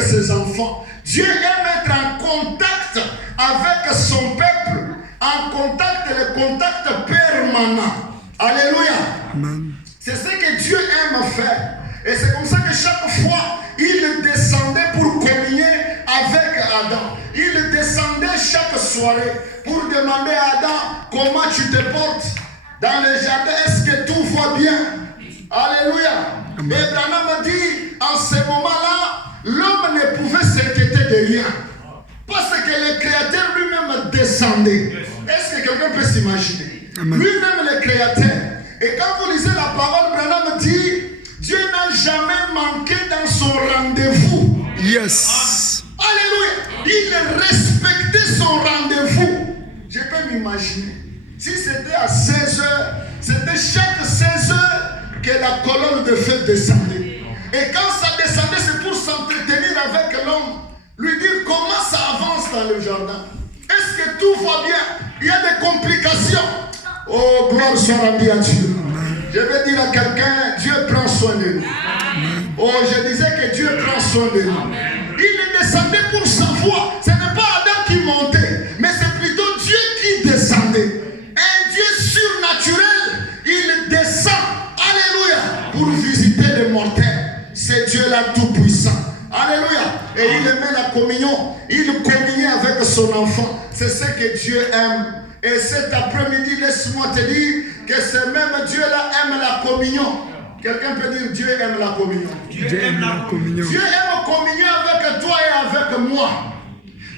avec ses enfants. Dieu aime être en contact avec son peuple, en contact, le contact permanent. Alléluia. Amen. C'est ce que Dieu aime faire. Et c'est comme ça que chaque fois, il descendait pour communier avec Adam. Il descendait chaque soirée pour demander à Adam comment tu te portes dans le jardin. Est-ce que tout va bien? Alléluia. Et Branham dit, en ce moment-là, l'homme ne pouvait s'inquiéter de rien. Parce que le Créateur lui-même descendait. Est-ce que quelqu'un peut s'imaginer? Lui-même le Créateur. Et quand vous lisez la parole, Branham dit, Dieu n'a jamais manqué dans son rendez-vous. Yes. Alléluia. Il respectait son rendez-vous. Je peux m'imaginer. Si c'était à 16h, c'était chaque 16h que la colonne de feu descendait. Et quand ça descendait, c'est pour s'entretenir avec l'homme. Lui dire comment ça avance dans le jardin. Est-ce que tout va bien? Il y a des complications. Oh, gloire soit rendue à Dieu. Je vais dire à quelqu'un, Dieu prend soin de nous. Oh, je disais que Dieu prend soin de nous. Il descendait pour savoir. Ce n'est pas Adam qui montait, mais c'est plutôt Dieu qui descendait. Un Dieu surnaturel, il descend. Alléluia. Pour visiter les mortels. C'est Dieu-là tout-puissant. Alléluia. Et il aimait la communion. Il communiait avec son enfant. C'est ce que Dieu aime. Et cet après-midi, laisse-moi te dire que ce même Dieu-là aime la communion. Quelqu'un peut dire Dieu aime la communion. Dieu aime la communion. Dieu aime communier avec toi et avec moi.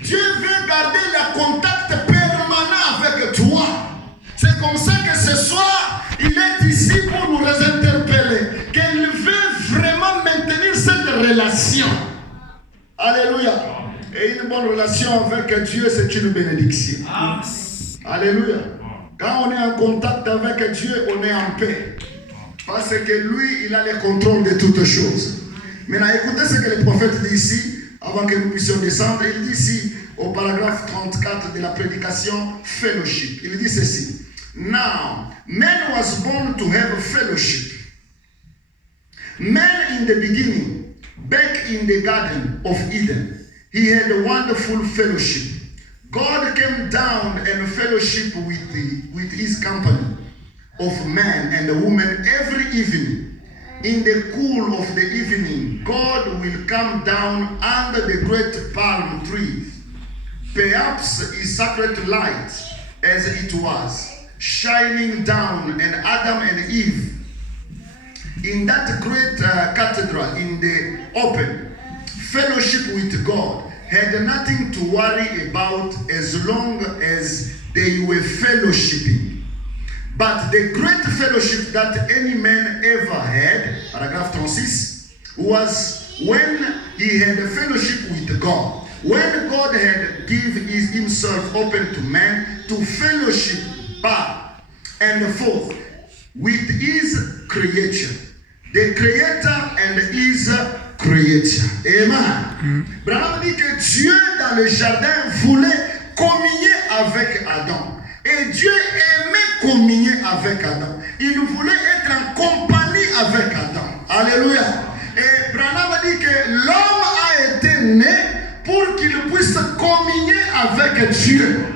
Dieu veut garder le contact permanent avec toi. C'est comme ça que ce soir, il est ici pour nous interpeller. Qu'il veut vraiment maintenir cette relation. Alléluia. Et une bonne relation avec Dieu, c'est une bénédiction. Alléluia. Quand on est en contact avec Dieu, on est en paix. Parce que lui, il a le contrôle de toutes choses. Maintenant, écoutez ce que le prophète dit ici, avant que nous puissions descendre. Il dit ici, au paragraphe 34 de la prédication, fellowship. Il dit ceci. Now, man was born to have fellowship. Man in the beginning, back in the Garden of Eden, he had a wonderful fellowship. God came down and fellowship with his company of man and woman every evening. In the cool of the evening, God will come down under the great palm tree. Perhaps his sacred light, as it was, shining down on Adam and Eve. In that great cathedral, in the open, fellowship with God had nothing to worry about as long as they were fellowshipping. But the great fellowship that any man ever had, paragraph 36, was when he had a fellowship with God. When God had given himself open to man to fellowship back and forth with his creature. The creator and his creature. Amen. Branham dit que Dieu dans le jardin voulait communier avec Adam. Et Dieu aimait communier avec Adam. Il voulait être en compagnie avec Adam. Alléluia. Et Branham dit que l'homme a été né pour qu'il puisse communier avec Dieu.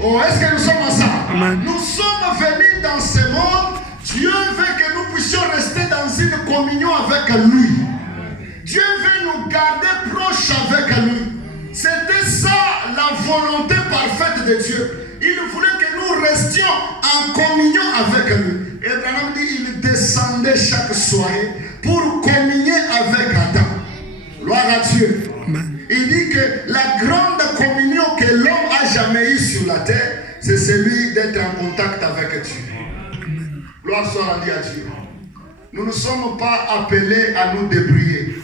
Oh, est-ce que nous sommes ensemble? Amen. Nous sommes venus dans ce monde. Dieu veut que nous puissions rester dans une communion avec lui. Dieu veut nous garder proches avec lui. C'était ça la volonté parfaite de Dieu. Il voulait que nous restions en communion avec lui. Et Branham dit il descendait chaque soirée pour communier avec Adam. Gloire à Dieu. Amen. Il dit que la grande communion que l'homme a jamais eue sur la terre, c'est celui d'être en contact avec Dieu. Amen. Gloire soit rendue à Dieu. Nous ne sommes pas appelés à nous débrouiller.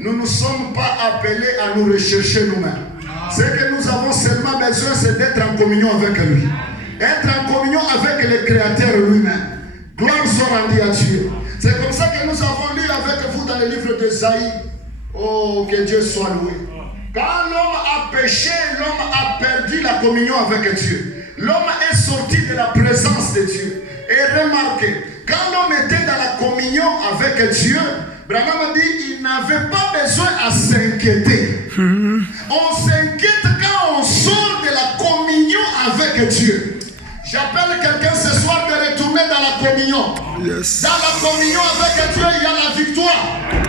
Nous ne sommes pas appelés à nous rechercher nous-mêmes. Ce que nous avons seulement besoin, c'est d'être en communion avec lui. Être en communion avec le Créateur lui-même. Gloire soit rendue à Dieu. C'est comme ça que nous avons lu avec vous dans le livre d'Ésaïe. Oh, que Dieu soit loué. Quand l'homme a péché, l'homme a perdu la communion avec Dieu. L'homme est sorti de la présence de Dieu. Et remarquez, quand l'homme était dans la communion avec Dieu, Branham dit il n'avait pas besoin à s'inquiéter. On s'inquiète quand on sort de la communion avec Dieu. J'appelle quelqu'un ce soir de retourner dans la communion. Yes. Dans la communion avec Dieu, il y a la victoire.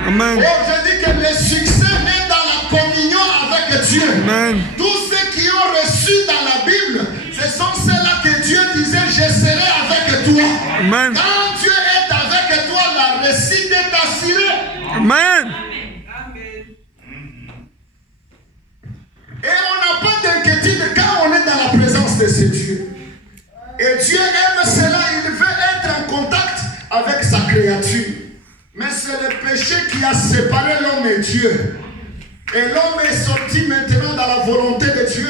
Amen. Oh, je dis que le succès est dans la communion avec Dieu. Amen. Tous ceux qui ont reçu dans la Bible, ce sont ceux-là que Dieu disait, je serai avec toi. Amen. Quand Dieu est avec toi, la réussite est assurée. Amen. Et on n'a pas d'inquiétude quand on est dans la présence de ce Dieu. Et Dieu aime cela, il veut être en contact avec sa créature. Mais c'est le péché qui a séparé l'homme et Dieu. Et l'homme est sorti maintenant dans la volonté de Dieu.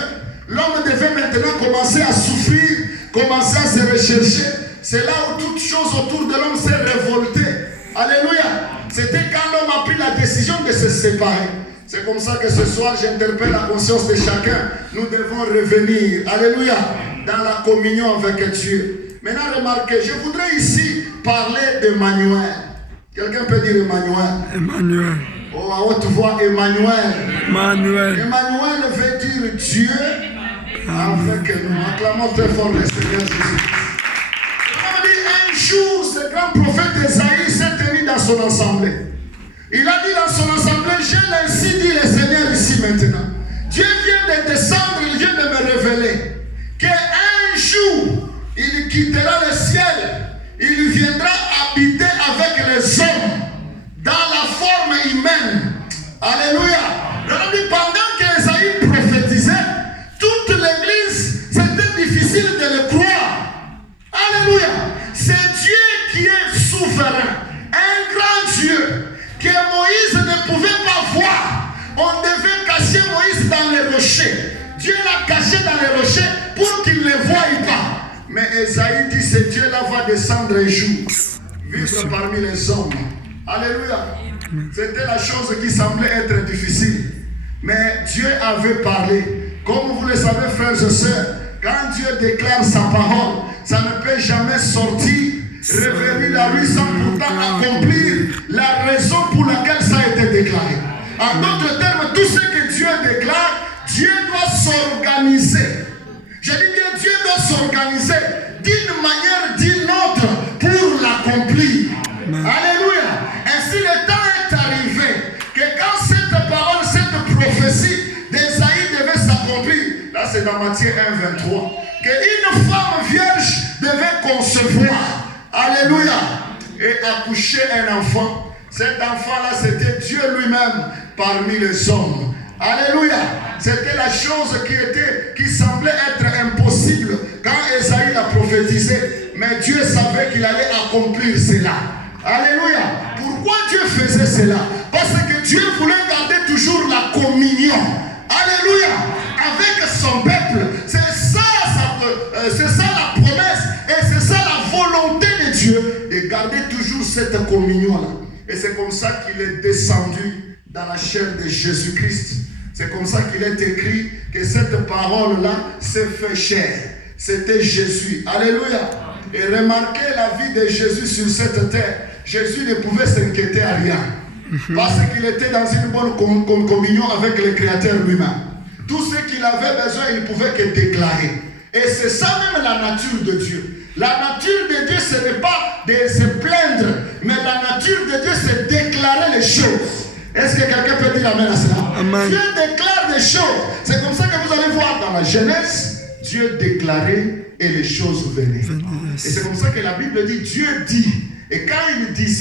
L'homme devait maintenant commencer à souffrir, commencer à se rechercher. C'est là où toute chose autour de l'homme s'est révoltée. Alléluia. C'était quand l'homme a pris la décision de se séparer. C'est comme ça que ce soir j'interpelle la conscience de chacun. Nous devons revenir, alléluia, dans la communion avec Dieu. Maintenant remarquez, je voudrais ici parler d'Emmanuel. Quelqu'un peut dire Emmanuel? Emmanuel. Oh, à haute voix, Emmanuel. Emmanuel. Emmanuel veut dire Dieu avec nous. Acclamons très fort le Seigneur Jésus. Un jour, ce grand prophète Esaïe s'est tenu dans son assemblée. Il a dit dans son assemblée, j'ai ainsi dit le Seigneur ici maintenant. Dieu vient de descendre, il vient de me révéler qu'un jour, il quittera le ciel, il viendra habiter avec les hommes dans la forme humaine. Alléluia. Pendant qu'Esaïe prophétisait, toute l'église, c'était difficile de le croire. Alléluia. C'est Dieu qui est souverain, un grand Dieu que Moïse ne pouvait pas voir. On devait cacher Moïse dans les rochers. Dieu l'a caché dans les rochers pour qu'il ne le voie pas. Mais Esaïe dit, ce Dieu-là va descendre un jour, vivre parmi les hommes. Alléluia. C'était la chose qui semblait être difficile. Mais Dieu avait parlé. Comme vous le savez, frères et sœurs, quand Dieu déclare sa parole, ça ne peut jamais sortir, revenir la rue sans pourtant accomplir la raison pour laquelle ça a été déclaré. En d'autres termes, tout ce que Dieu déclare, Dieu doit s'organiser. Je dis bien, Dieu doit s'organiser d'une manière, d'une autre pour l'accomplir. Alléluia. Ainsi, le temps est arrivé que quand cette parole, cette prophétie d'Esaïe devait s'accomplir, là c'est dans Matthieu 1, 23, qu'une femme vierge devait concevoir. Alléluia. Et accoucher un enfant. Cet enfant-là, c'était Dieu lui-même parmi les hommes. Alléluia. C'était la chose qui semblait être impossible quand Esaïe l'a prophétisé. Mais Dieu savait qu'il allait accomplir cela. Alléluia. Pourquoi Dieu faisait cela? Parce que Dieu voulait garder toujours la communion. Alléluia. Avec son peuple. C'est ça la promesse. Et c'est ça la volonté de Dieu. De garder toujours cette communion-là. Et c'est comme ça qu'il est descendu dans la chair de Jésus-Christ. C'est comme ça qu'il est écrit que cette parole-là s'est fait chair. C'était Jésus. Alléluia. Et remarquez la vie de Jésus sur cette terre. Jésus ne pouvait s'inquiéter à rien. Parce qu'il était dans une bonne communion avec le Créateur lui-même. Tout ce qu'il avait besoin, il ne pouvait que déclarer. Et c'est ça même la nature de Dieu. La nature de Dieu, ce n'est pas de se plaindre, mais la nature de Dieu, c'est déclarer les choses. Est-ce que quelqu'un peut dire amen à cela? Amen. Dieu déclare des choses. C'est comme ça que vous allez voir dans la Genèse, Dieu déclarait et les choses venaient. Et c'est comme ça que la Bible dit, Dieu dit. Et quand il disait,